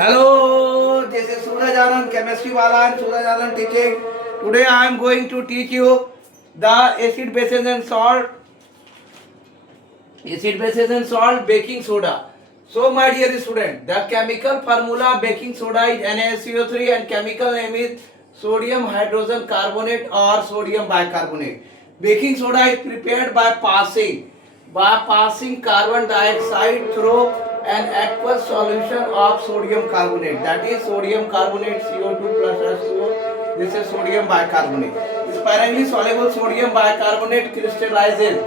Hello, this is Suraj Anand, chemistry wala and Suraj Anand teaching. Today I am going to teach you the acid bases and salt, baking soda. So my dear student, the chemical formula baking soda is NaCO3 and chemical name is sodium hydrogen carbonate or sodium bicarbonate. Baking soda is prepared by passing carbon dioxide through an aqueous solution of sodium carbonate, that is sodium carbonate CO2 plus H2O. This is sodium bicarbonate. Sparingly soluble sodium bicarbonate crystallizes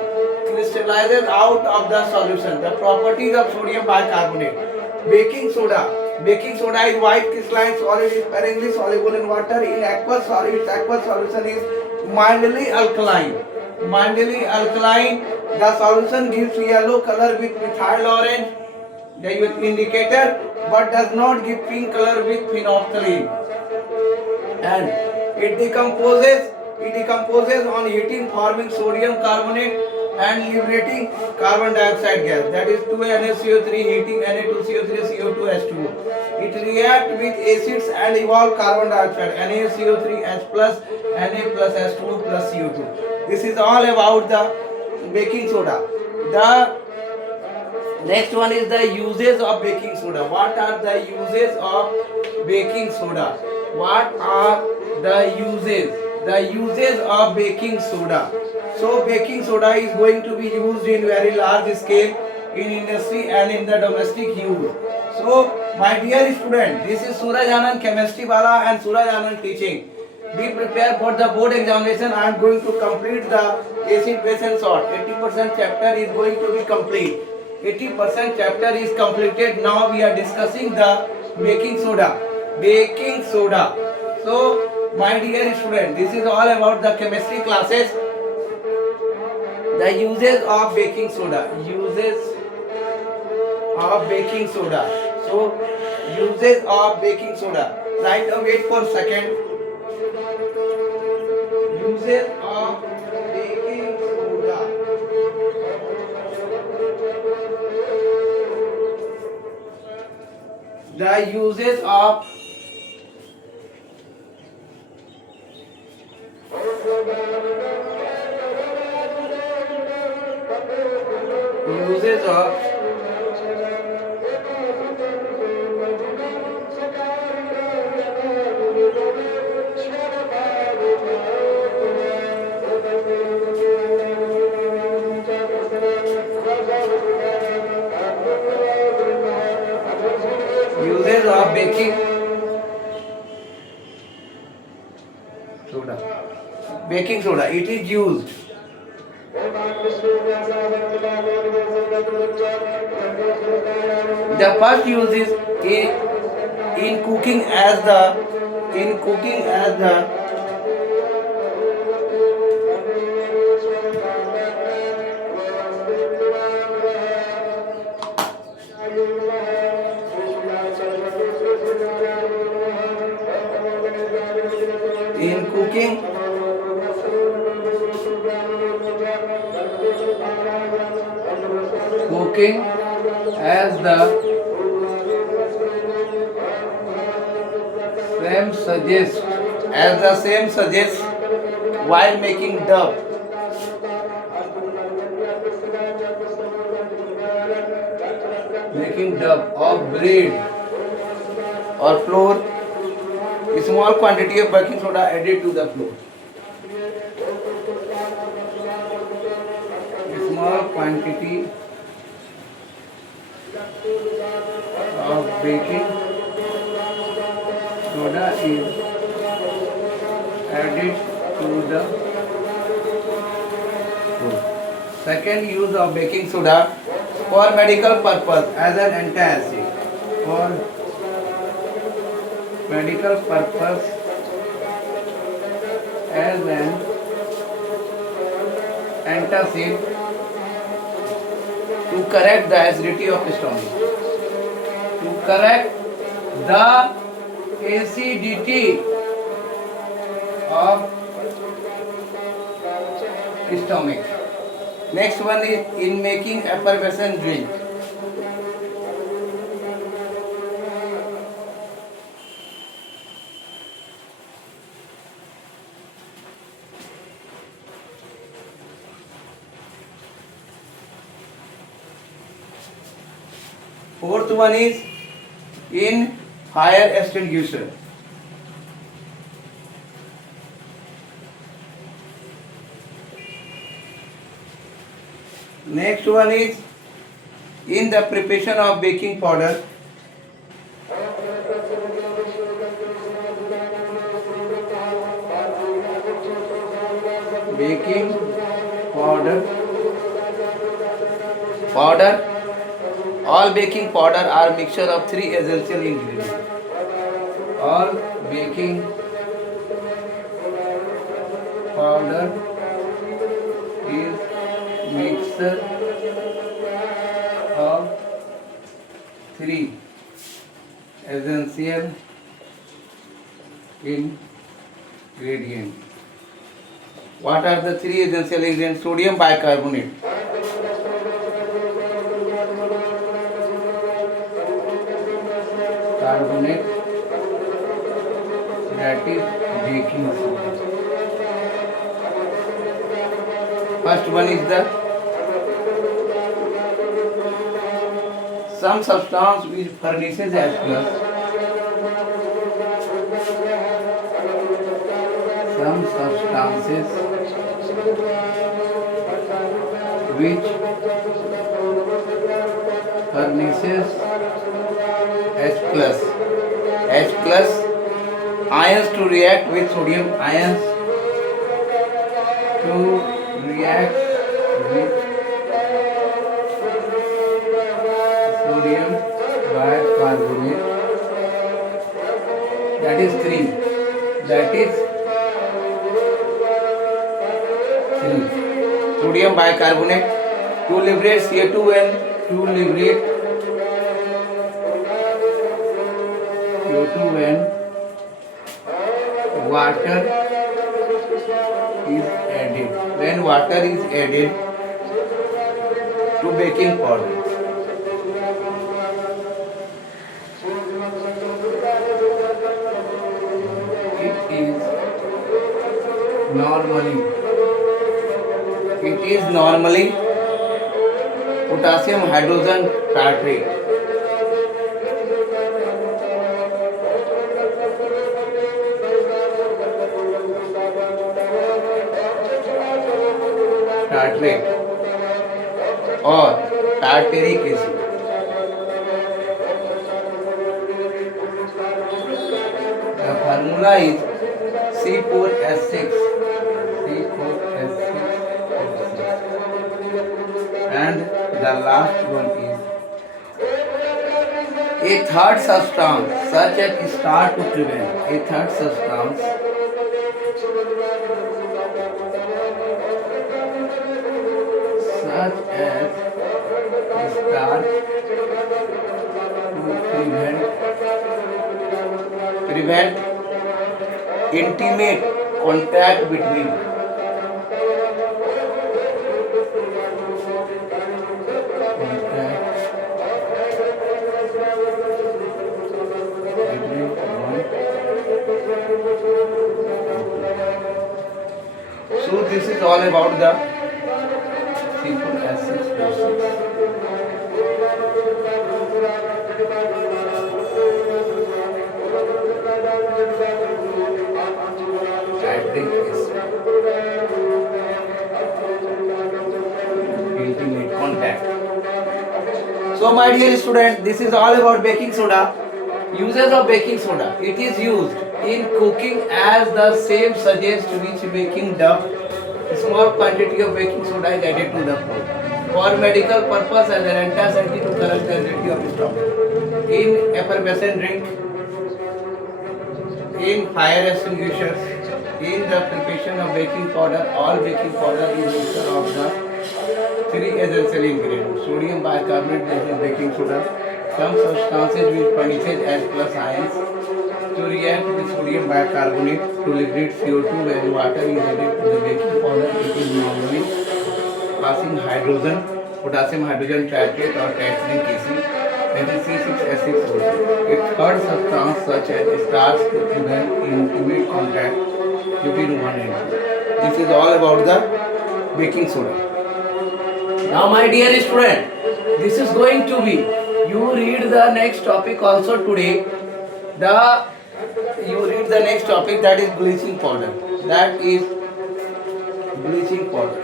out of the solution. The properties of sodium bicarbonate. Baking soda is white crystalline solid, sparingly soluble in water. In aqueous solid, its aqueous solution is mildly alkaline. The solution gives yellow color with methyl orange, the indicator, but does not give pink color with phenolphthalein. And it decomposes on heating, forming sodium carbonate and liberating carbon dioxide gas, that is 2NaCO3 heating Na2CO3 CO2 H2O. It reacts with acids and evolve carbon dioxide NaCO3 H plus Na plus H2O plus CO2. This is all about the baking soda. The next one is the uses of baking soda. What are the uses of baking soda? What are the uses? The uses of baking soda. So baking soda is going to be used in very large scale in industry and in the domestic use. So my dear student, this is Suraj Anand, chemistry wala and Suraj Anand teaching. Be prepared for the board examination. I am going to complete the acid base and salt. 80% chapter is going to be complete. 80% chapter is completed. Now we are discussing the baking soda. So my dear student, this is all about the chemistry classes. The uses of baking soda. So uses of baking soda. Right now, wait for a second. Uses of baking soda. The uses of baking soda. Baking soda. It is used. The first use is in cooking as the cooking as the same suggests while making dough. Of bread or flour. A small quantity of baking soda added to the flour. A small quantity of baking soda is added to the food. Second use of baking soda for medical purpose as an antacid. For medical purpose as an antacid to correct the acidity of stomach. To correct the acidity of stomach. Next one is in making effervescent drink. Fourth one is in fire extinguisher. Next one is in the preparation of baking powder. Baking powder. All baking powder are mixture of three essential ingredients. All baking powder is mixture of three essential ingredients. What are the three essential ingredients? Sodium bicarbonate, carbonate, that is baking soda. First one is the some substance which furnishes as plus, some substances which furnishes H plus ions to react with sodium ions to react with sodium bicarbonate, that is 3, sodium bicarbonate to liberate CO2 and to liberate CO2 when water is added. When water is added to baking powder, it is normally potassium hydrogen tartrate. Or tartaric acid. The formula is C4H6. And the last one is a third substance such as start to prevent. A third substance such as start to prevent intimate contact between So this is all about the C4H6O6. Intimate contact. So my dear students, this is all about baking soda. Uses of baking soda. It is used in cooking as the same suggests which baking dough. Small quantity of baking soda is added to the food. For medical purpose as an antiseptic to correct the acidity of stomach. In effervescent drink, in fire extinguishers, in the preparation of baking powder, all baking powder is mixture of the three essential ingredients. Sodium bicarbonate, that is baking soda. Some substances which furnishes H plus ions to react with sodium bicarbonate to liberate CO2 when water is added to the baking powder. It is normally passing hydrogen, potassium hydrogen tartrate or tartaric acid, that is C6H6O6. A third substance such as starch to prevent intimate contact between one and two. This is all about the baking soda. Now my dear student, this is going to be You read the next topic also today. The you read the next topic, that is bleaching powder. That is bleaching powder.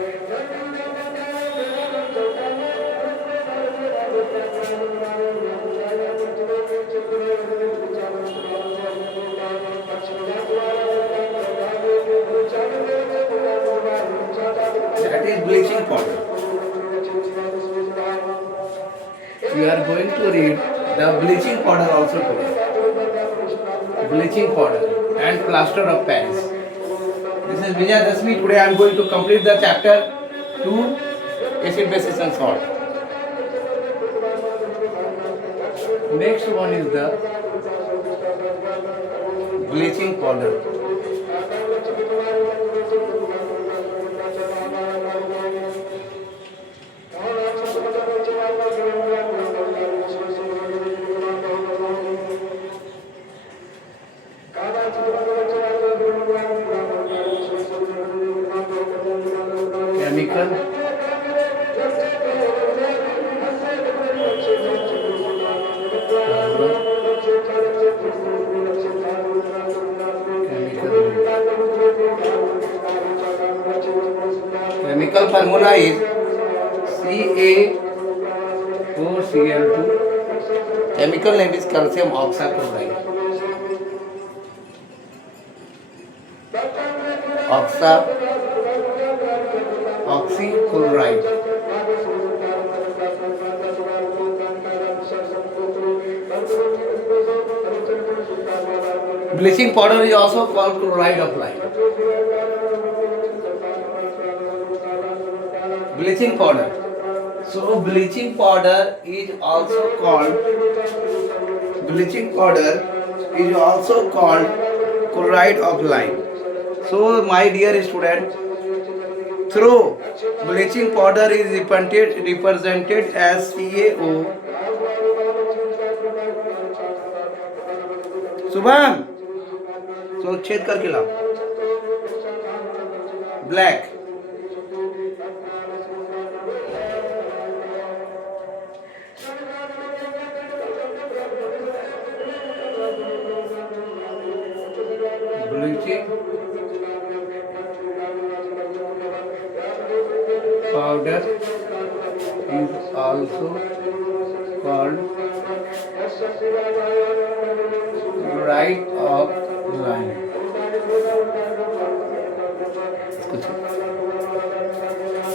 That is bleaching powder. We are going to read the bleaching powder also today. Bleaching powder and plaster of Paris. This is Vijay Dasmi. Today I am going to complete the chapter 2, acid, basis and salt. Next one is the bleaching powder. Chemical chemical formula is CaOCl2. Chemical name is calcium oxychloride. Oxychloride. Bleaching powder is also called chloride of lime. Bleaching powder. So bleaching powder is also called chloride of lime. So my dear student, through bleaching powder is represented as CaO. Shubham तो छेद करके लाओ black bleaching powder is also called chloride of lime.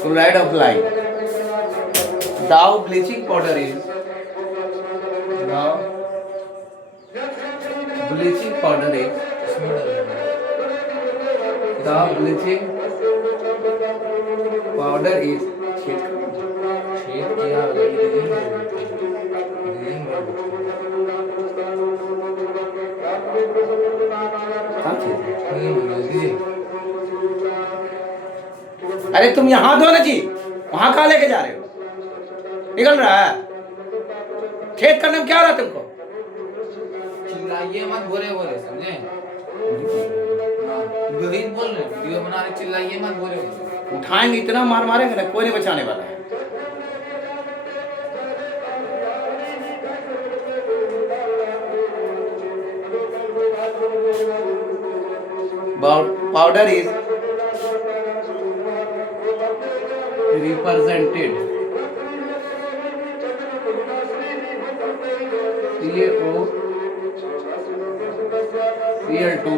Chloride of lime. Now bleaching powder is the bleaching powder is अरे तुम यहाँ दो ना जी, वहां कहाँ लेके जा रहे हो? निकल रहा है छेद करने में क्या हो रहा है तुमको? चिल्लाइए मत, बोले बोले समझे? गरीब बोल रहे वीडियो बना रहे, चिल्लाइए मत, बोले बोले। उठाएंगे इतना मार मारेंगे ना, कोई नहीं बचाने वाला है। Powder is represented CaOCl2.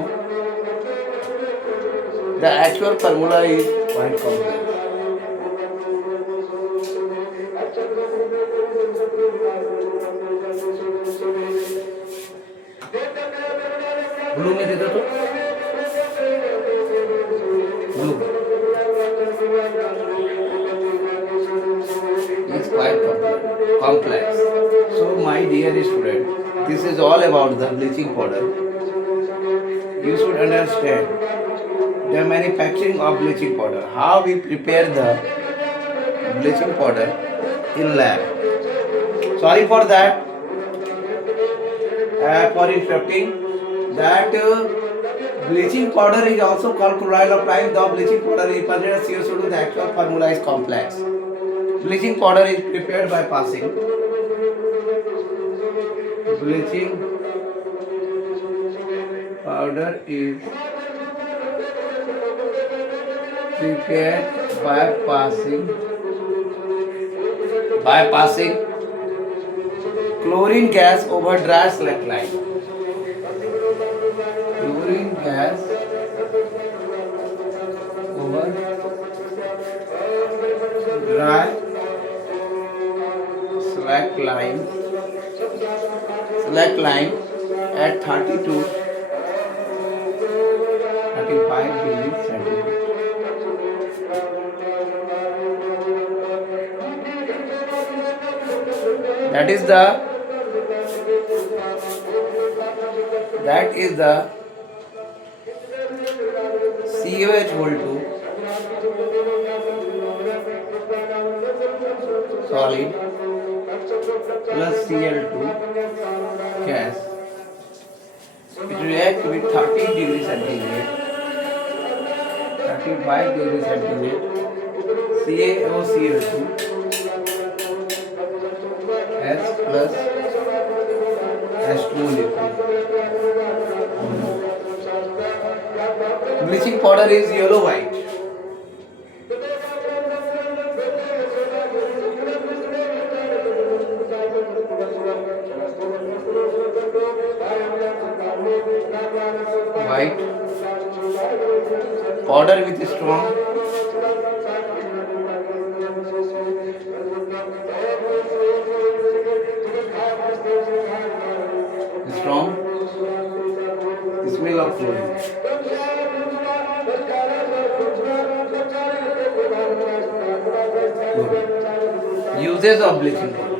The actual formula is quite complex. Blue में दे दो तो blue is quite complex. So my dear student, this is all about the bleaching powder. You should understand the manufacturing of bleaching powder, how we prepare the bleaching powder in lab. Sorry for that, for interrupting. That bleaching powder is also called chloride of lime. The bleaching powder represents CO2. The actual formula is complex. Bleaching powder is prepared by passing bleaching powder is prepared bypassing chlorine gas over dry slackline. Chlorine gas over dry slack line at 32 35 degrees centigrade. That is the COH equal to solid plus Cl2 gas. It reacts with 30 degrees centigrade, 35 degrees centigrade, CaOCl2 S plus H2O liquid. Bleaching powder is yellow white. White powder with strong smell of chlorine. Uses of bleaching powder.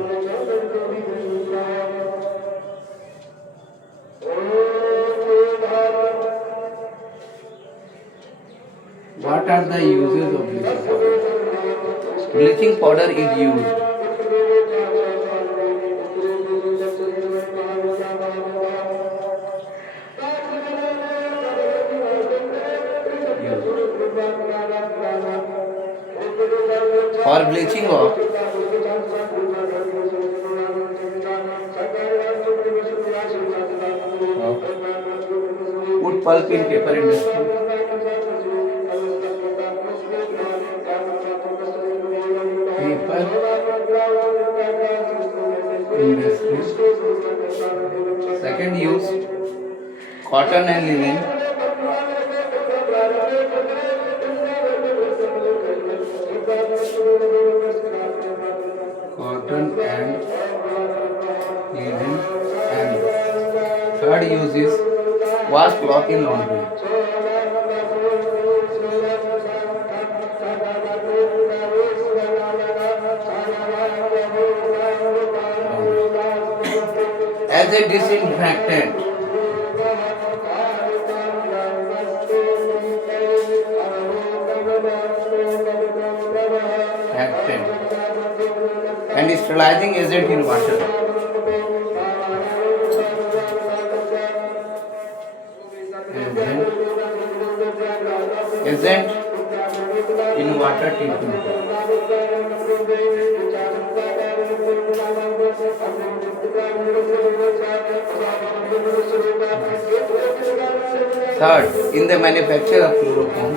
What are the uses of bleaching powder? Bleaching powder is used for bleaching of wood pulp in paper industry, Second use, cotton and linen. Cotton and linen. And third use is wash cloth in laundry. As a disinfectant, and sterilizing agent in water. Agent in water treatment. Third, in the manufacture of chloroform.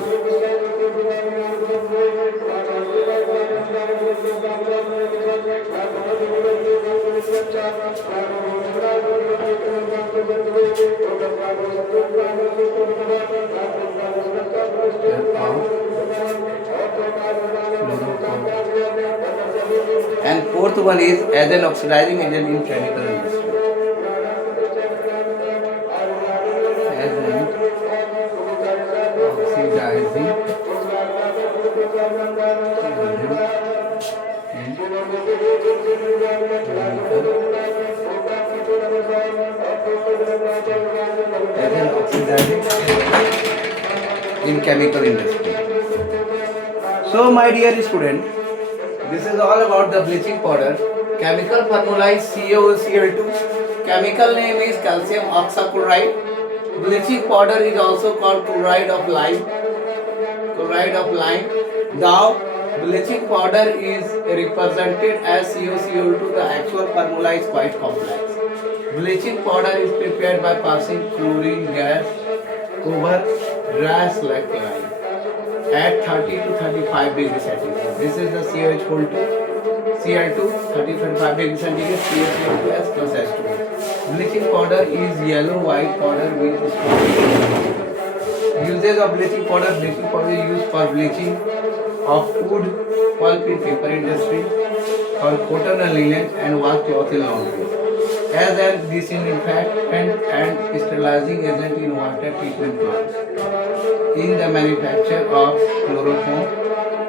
And fourth one is as an oxidizing agent in chemical industry. As an oxidizing in chemical industry. So my dear student, this is all about the bleaching powder. Chemical formula is CaOCl2. Chemical name is calcium oxychloride. Bleaching powder is also called chloride of lime. Now bleaching powder is represented as CaOCl2. The actual formula is quite complex. Bleaching powder is prepared by passing chlorine gas over dry slag line at 30 to 35 degrees centigrade. This is the CH equal to Cl2 30 to 35 degrees centigrade CaCO2S plus H2O. Bleaching powder is yellow white powder with strong. Uses of bleaching powder. Bleaching powder is used for bleaching of wood, pulp in paper industry, for cotton and linen and washcloth in laundry. As an disinfectant and sterilizing agent in water treatment plants. In the manufacture of chloroform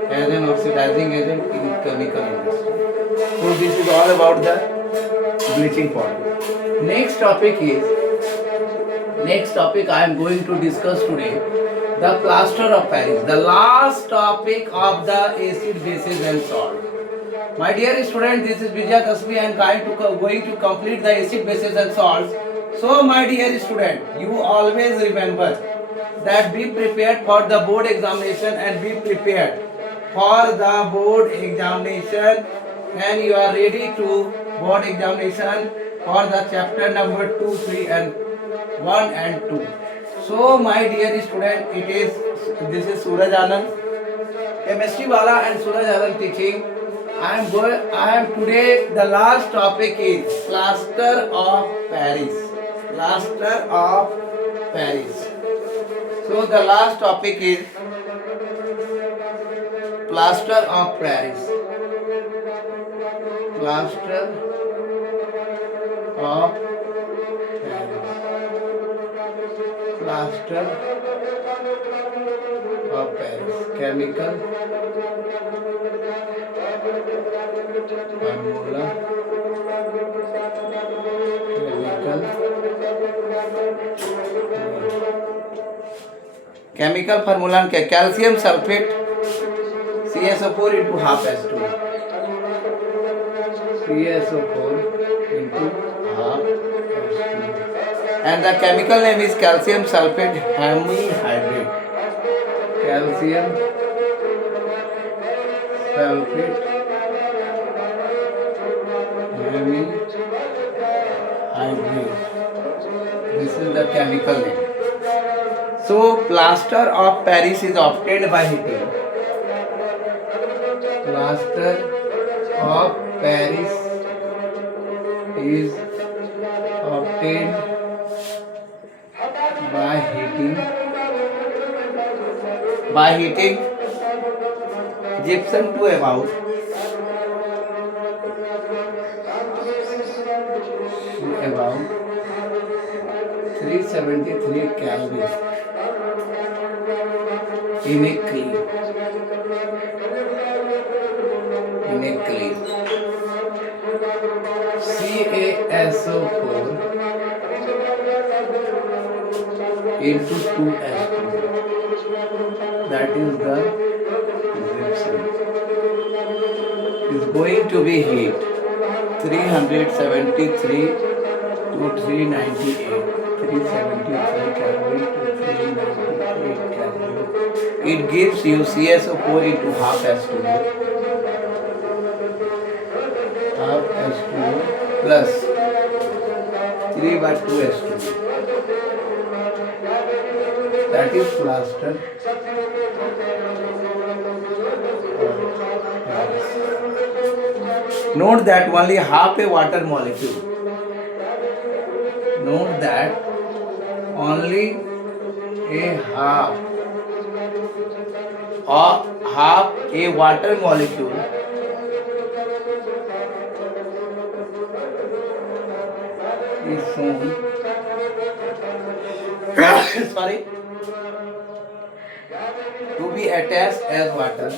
as an oxidizing agent in chemical industry. So this is all about the bleaching powder. Next topic I am going to discuss today, the plaster of Paris, the last topic of the acid, bases and salt. My dear student, this is Vijay Kasbi and going to complete the acid, bases and salts. So my dear student, you always remember that be prepared for the board examination and be prepared for the board examination, and you are ready to board examination for the chapter number 2, 3 and 1 and 2. So my dear student, this is Suraj Anand, chemistry wala and Suraj Anand teaching. I am today, the last topic is plaster of Paris. Plaster of Paris. So the last topic is plaster of Paris. Plaster of Paris. Plaster of Paris. Chemical formula. Chemical formula क्या? Calcium sulfate CSO4 into half H2. CSO4 into half H2. And the chemical name is calcium sulfate hemihydrate. Calcium sulfate hemihydrate. This is the chemical name. So plaster of Paris is obtained by heating. Plaster of Paris is obtained by heating. By heating gypsum to about 373 calories in a clean. CaSO4 into 2H2. That is the gypsum. Is going to be heat 373 to 398. 373 calories to 398 calories. It gives you CSO4 into half H2O. Half H2O plus 3 by 2 H2O. That is plaster. Note that only half a water molecule. Note that only a half a water molecule is shown sorry, to be attached as water.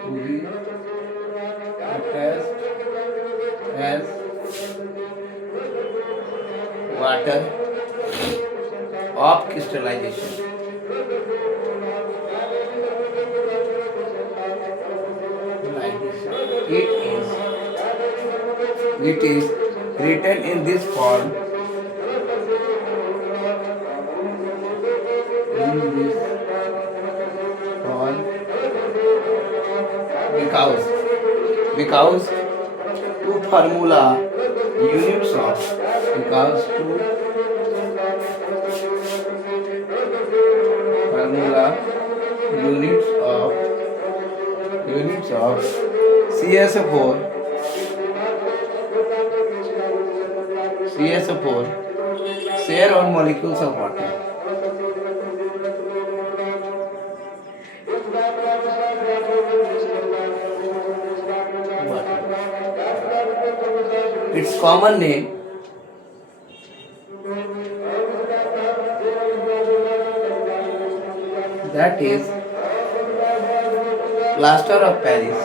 To be attached as water of crystallization. Like this. It is written in this form. Because two formula units of comes to formula units of CS4 share on molecules of water. Its common name that is plaster of Paris.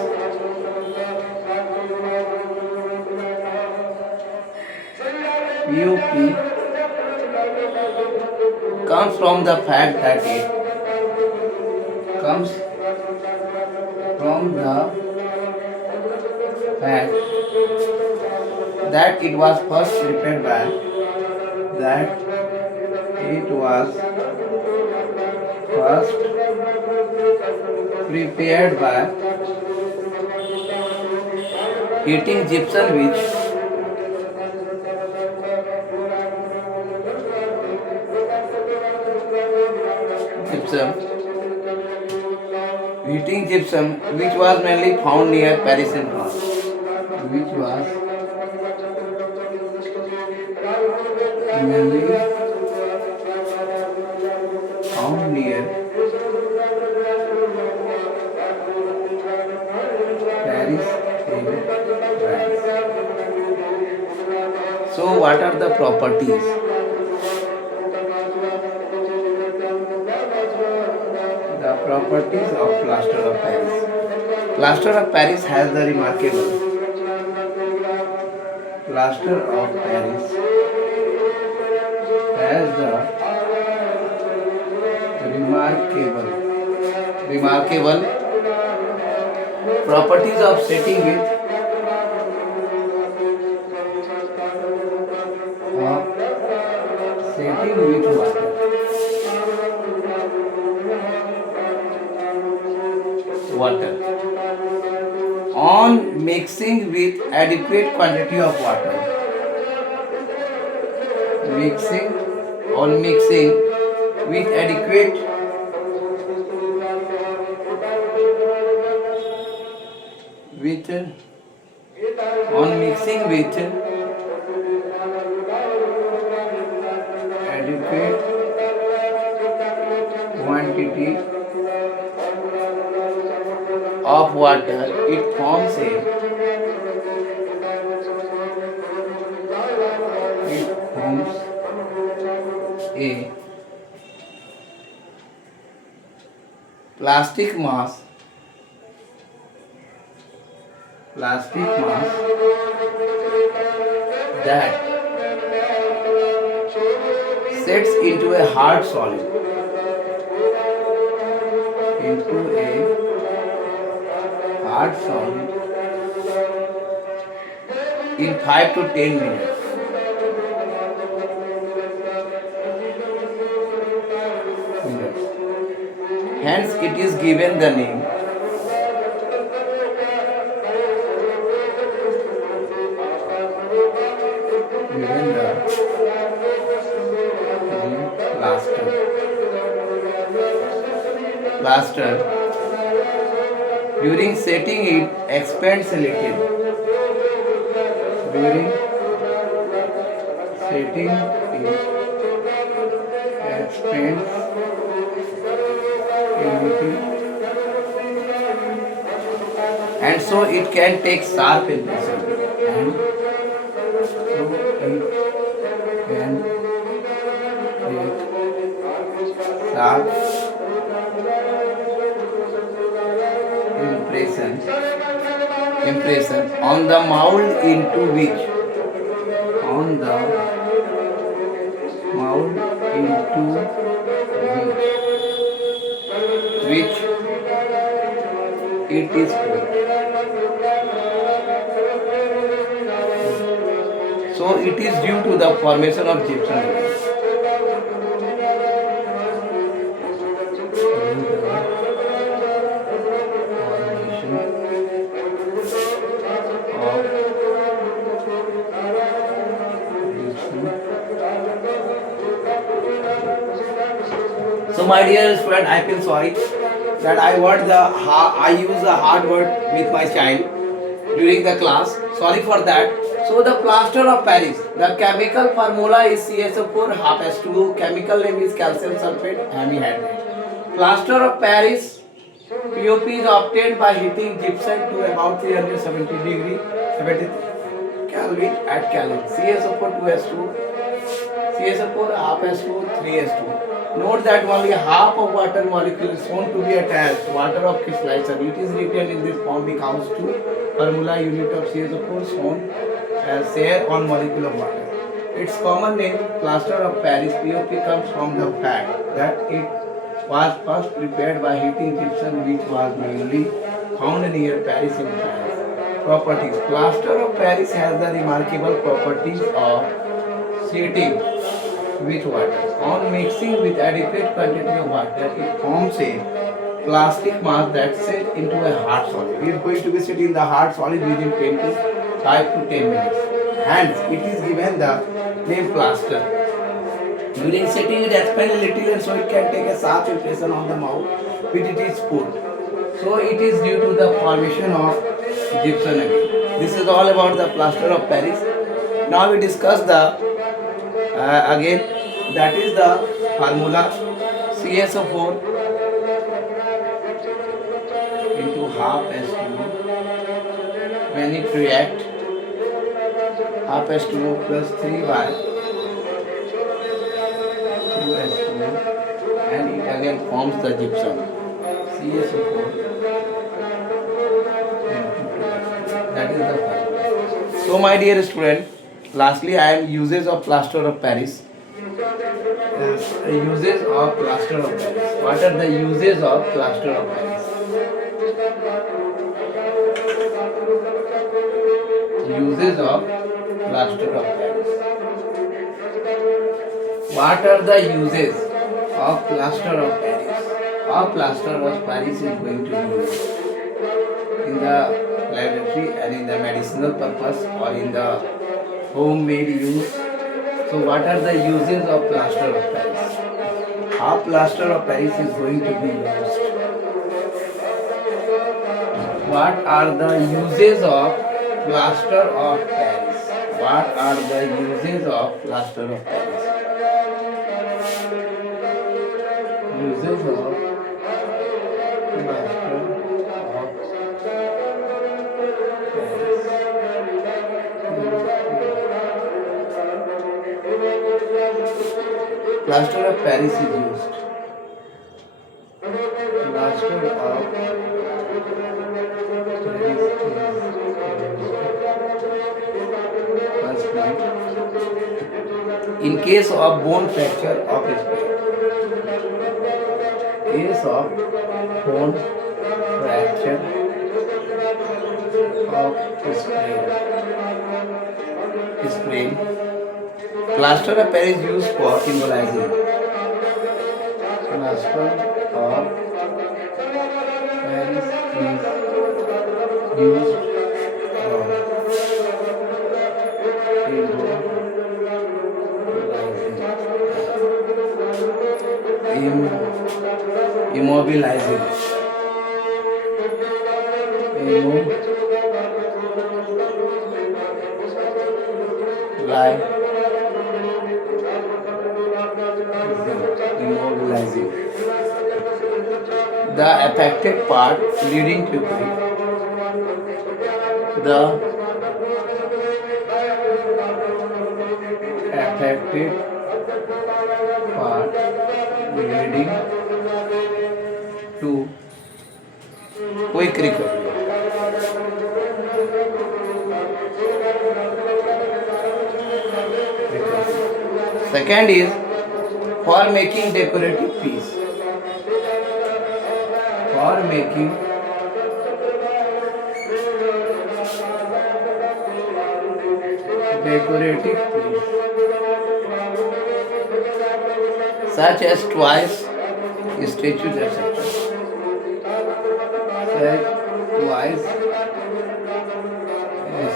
POP comes from the fact that it comes from the fact that it was first prepared by that it was first prepared by heating gypsum which was mainly found near Paris and France. Which was mainly found near Paris and France. So what are the properties? The properties of plaster of Paris. Plaster of Paris has the remarkable plaster of Paris has the remarkable properties of setting with water on mixing with adequate quantity of water. Mixing with adequate quantity of water, it forms a plastic mass that sets into a hard solid in 5 to 10 minutes. Hence it is given the name plaster. During setting it expands a little. And so it can take sharp impression. Impression on the mold into which it is put. So it is due to the formation of gypsum. So my dear student, I feel sorry that I use the hard word with my child during the class. Sorry for that. So the plaster of Paris, the chemical formula is CSO4 half H2O. Chemical name is calcium sulfate hemihydrate. Plaster of Paris POP is obtained by heating gypsum to about 370 degree 70 Kelvin at Kelvin. CSO4 2S2, CSO4 half S2, 3S2. Note that only half of water molecule is shown to be attached. Water of crystallization. It is written in this form becomes to formula unit of CSO4 shown as share on molecule of water. Its common name, plaster of Paris POP, comes from the fact that it was first prepared by heating gypsum, which was mainly found near Paris in France. Properties. Plaster of Paris has the remarkable properties of sheeting with water. On mixing with adequate quantity of water, it forms a plastic mass that sets into a hard solid. It is going to be set in the hard solid within 10 to 5 to 10 minutes. Hence, it is given the name plaster. During setting, it expands a little and so it can take a sharp impression on the mouth which it is put. So it is due to the formation of gypsum again. This is all about the plaster of Paris. Now we discuss the again, that is the formula CSO4 into half S2 when it react half S2O plus 3 by 2S2 and it again forms the gypsum CSO4 into 2S2. That is the formula. So my dear student, lastly I am uses of plaster of Paris. Uses of plaster of Paris. What are the uses of plaster of Paris? Uses of plaster of Paris. What are the uses of plaster of Paris? How plaster of Paris is going to be used in the laboratory and in the medicinal purpose or in the homemade use? So what are the uses of plaster of Paris? How plaster of Paris is going to be used? What are the uses of plaster of Paris? What are the uses of plaster of Paris? Uses of plaster of Paris. Plaster of Paris is used. Plaster of Paris is used. First point. In case of bone fracture of sprain. Case of bone fracture of sprain. Plaster of Paris is used for embolizing. Plaster of Paris is used for immobilizing. Immobilizing the affected part leading to the affected part leading to quick recovery. Second is for making decorative piece. For making decorative piece, such as toys, statues, etc. Such toys,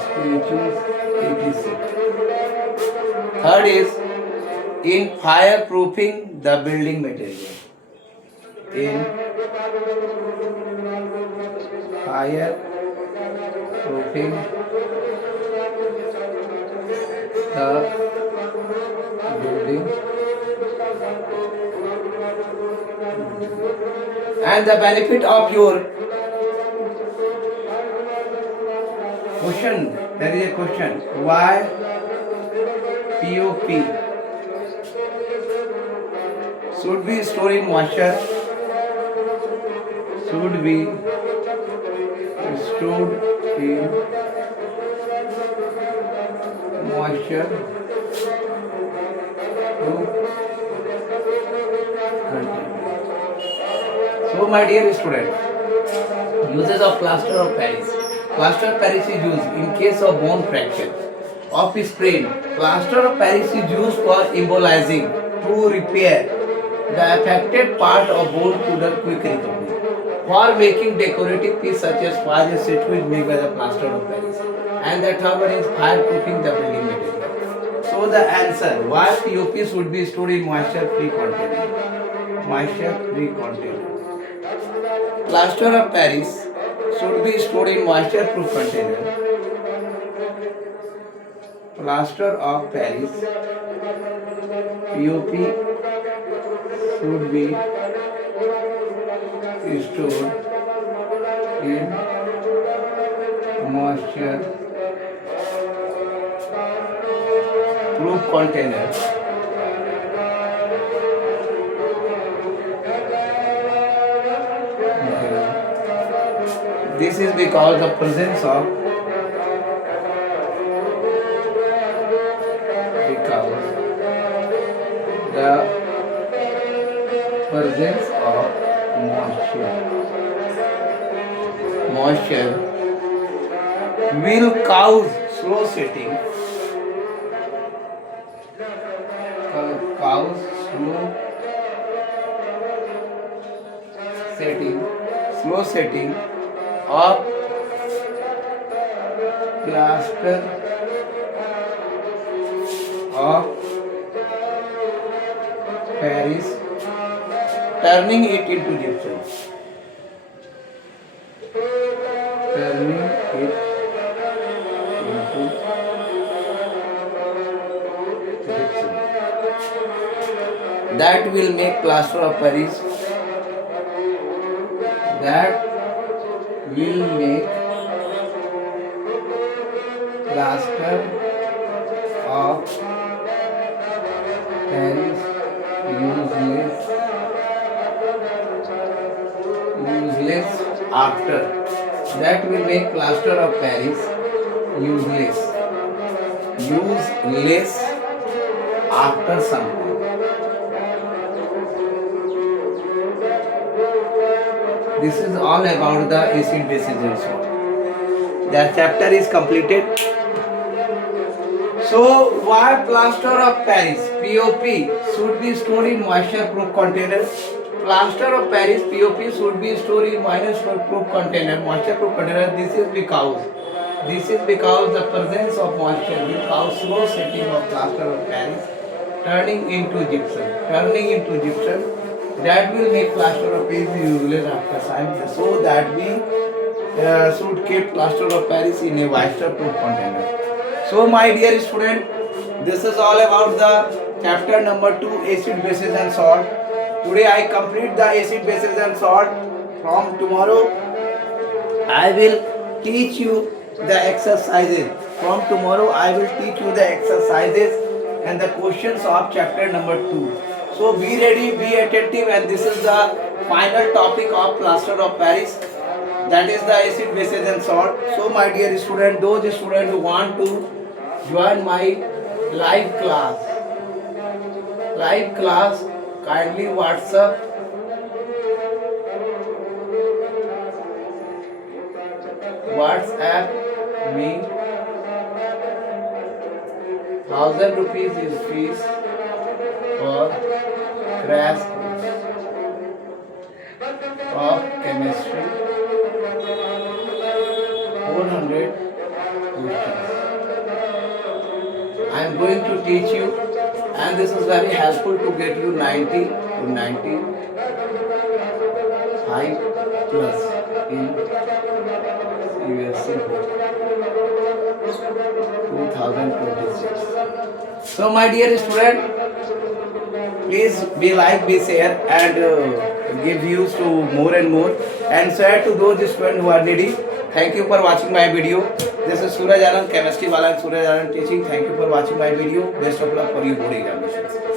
statues, etc. Third is in fireproofing the building material. in higher proofing the building and the benefit of your question. There is a question. Why POP should be stored in moisture? Should be stored in moisture proof container. So my dear student, uses of plaster of Paris. Plaster of Paris is used in case of bone fracture of sprain. Plaster of Paris is used for embolizing to repair the affected part of bone to the quick recovery. For making decorative piece such as vases, set is made by the plaster of Paris. And the third one is fireproofing the building material. So the answer, why POP should be stored in moisture-free container? Moisture-free container. Plaster of Paris should be stored in moisture-proof container. Plaster of Paris POP should be stored in moisture-proof container. This is because the presence of moisture will cause slow setting. Slow setting of plaster of Paris, turning it into gypsum. Turning it into gypsum. That will make plaster of Paris. That will make plaster of Paris useless after. That will make plaster of Paris useless after some time. This is all about the acid bases and salt. The chapter is completed. So why plaster of Paris POP should be stored in moisture-proof container? Plaster of Paris POP should be stored in moisture-proof container. Moisture-proof container. This is because the presence of moisture will cause slow setting of plaster of Paris, turning into gypsum. That will make plaster of Paris useless after time. So that we should keep plaster of Paris in a moisture-proof container. So my dear student, this is all about the chapter number 2, acid, bases and salt. Today I complete the acid, bases and salt. From tomorrow I will teach you the exercises. And the questions of chapter number 2. So be ready, be attentive, and this is the final topic of plaster of Paris. That is the acid, bases and salt. So my dear student, those students who want to join my live class, kindly WhatsApp me. 1000 rupees is fees for crash course of chemistry. 400 questions. I am going to teach you, and this is very helpful to get you 90 to 90 5 plus in USC 2026. So my dear student, please be like, be share, and give views to more and more, and share to those students who are needy. Thank you for watching my video. This is Suraj Anand, chemistry wala, and Suraj Anand teaching. Thank you for watching my video. Best of luck for your board examinations.